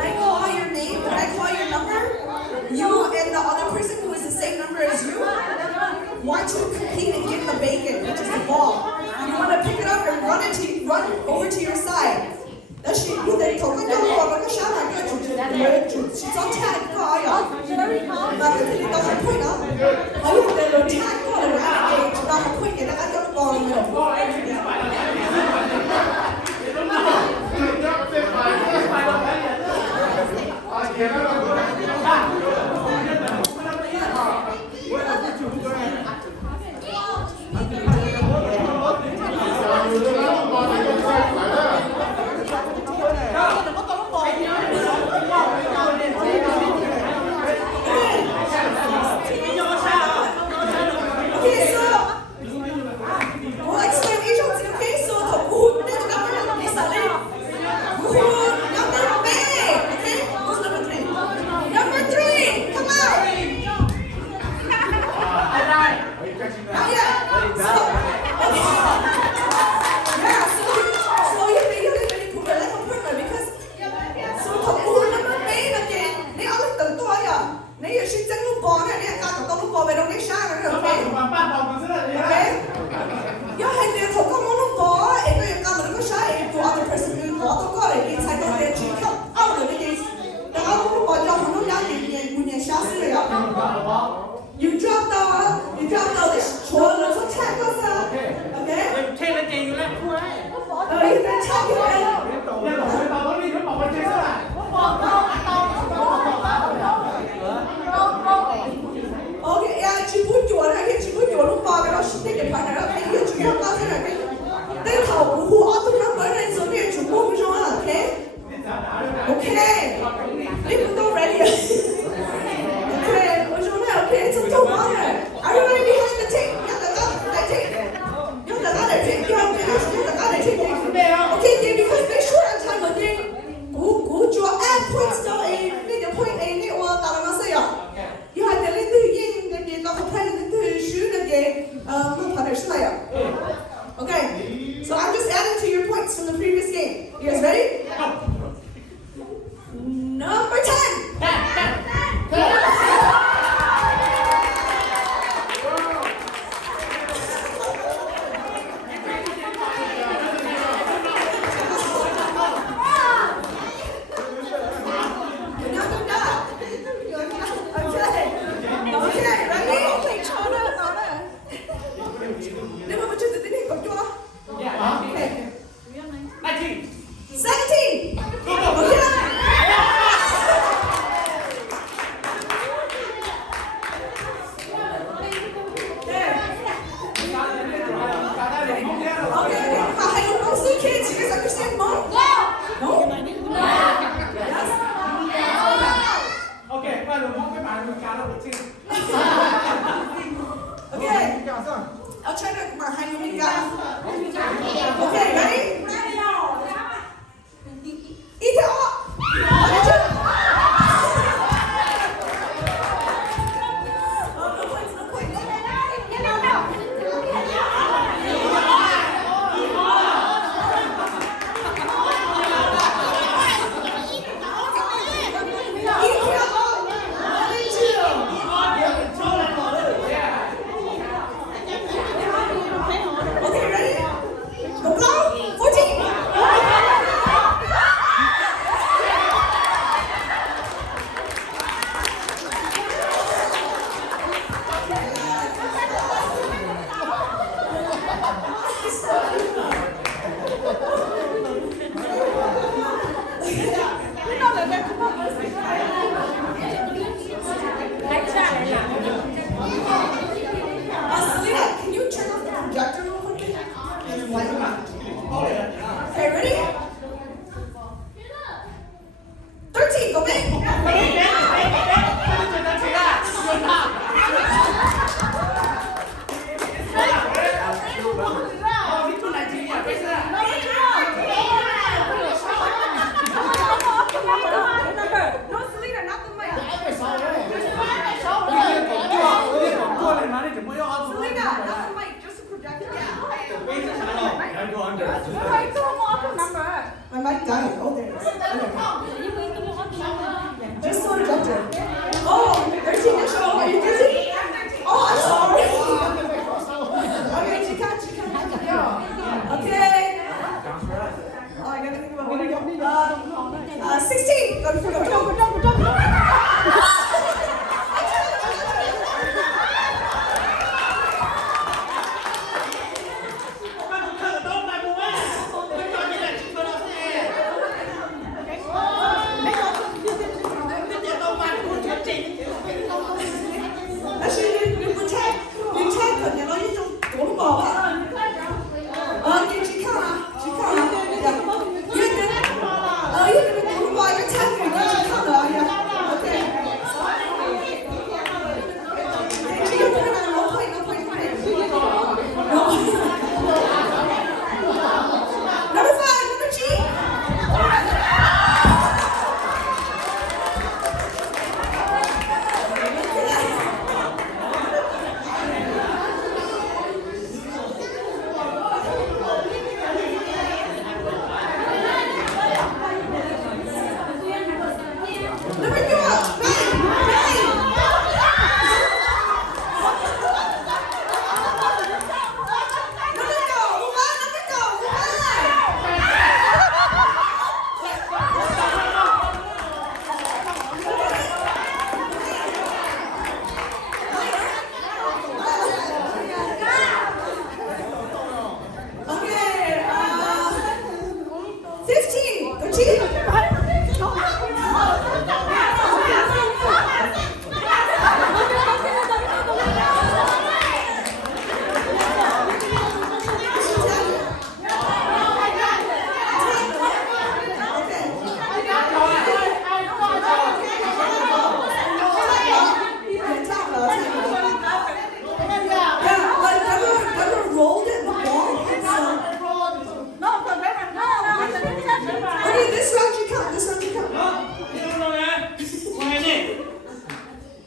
I call your name, when I call your number, you and the other person who is the same number as you want to compete and get the bacon, which is the ball. You want to pick it up and run over to your side. Đó là như thế thằng cái nhau rồi cái sáng này cái chủ chỉ cho cha coi à mà cái thì tao không quên đó ở những cái đồ cha coi là cái tao không quên cái đó ăn cho con rồi You drop the this chore nó xuất sắc quá sao? Okay? Thế là chị là cua ấy. You can tell you right? Okay, yeah, chị muốn chuột hay chị muốn chuột lúc bò cái đó xuống cái điện thoại này đó, cái gì chị要bao thế này cái thầu của khu auto number này số điện chủ mua cái chỗ okay? Okay. Đi cũng đâu ready. Okay, it's a two water. Everybody behind the tape. You have to go that tape. You have to go that tape. You have to go that tape. Okay, then because make sure I'm time of day. Go draw add points to a need a point a need or that I'm say you have to let the yin the not play the shoot again. Okay, so I'm just adding to your points from the previous game. You guys ready? Number 10. I'll try to mark how you make that. Okay, ready? Eat it up. Okay, ready? My mic died. Oh, there it is. Okay. Just so rejected. Oh, 13 years old. Are you busy? Oh, I'm sorry. Okay, Chica. Okay. Oh, I gotta think about what I got. 16. Go. Actually, you check 거냐? 너 이제 좀 모르는 거 봐. 이게 지카. 얘는 모르는 거 이거 참 이게 지카다. 오케이. 지금 보면 너 포인트. Number 5, number G.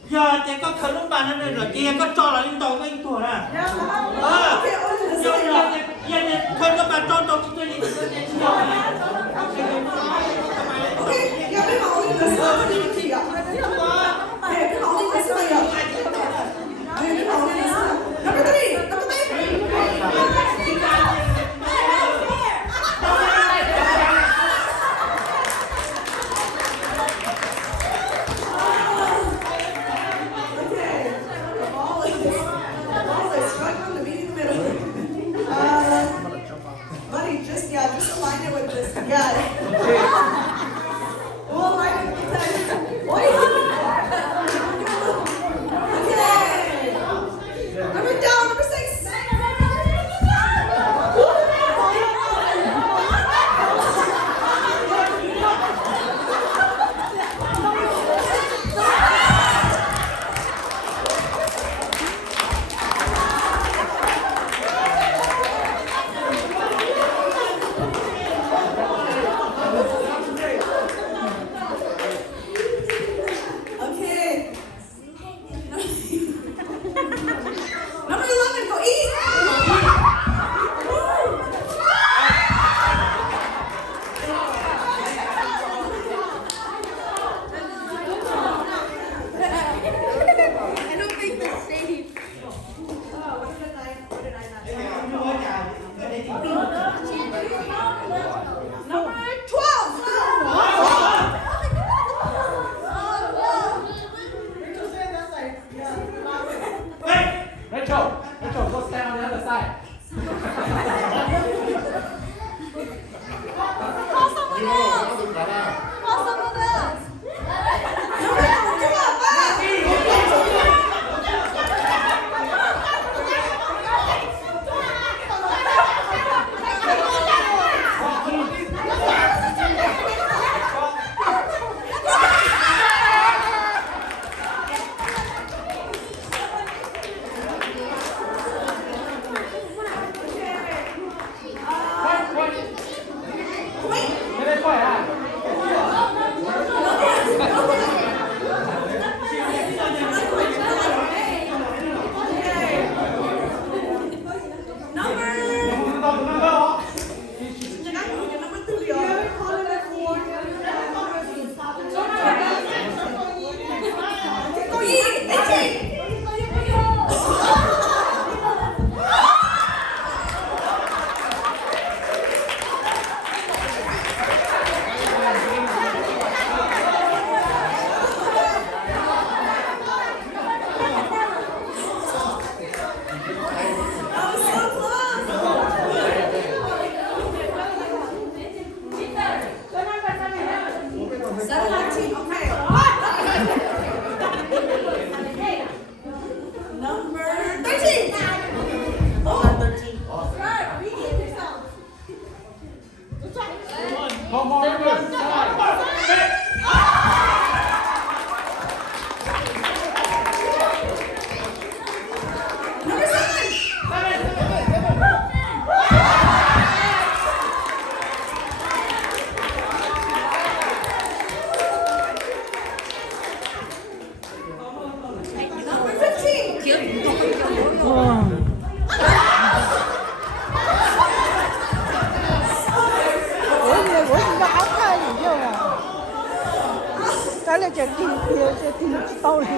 giờ thì có khởi lúc bạn nó rồi kia có cho là liên tục với tuổi à giờ khởi các bạn cho tôi đi Okay, ja, wir machen das aber nicht hier. Nee, wir machen das mal ja. Nee, wir machen das. Number 3. Buddy, just align it with this guy. We'll align it with that. 放手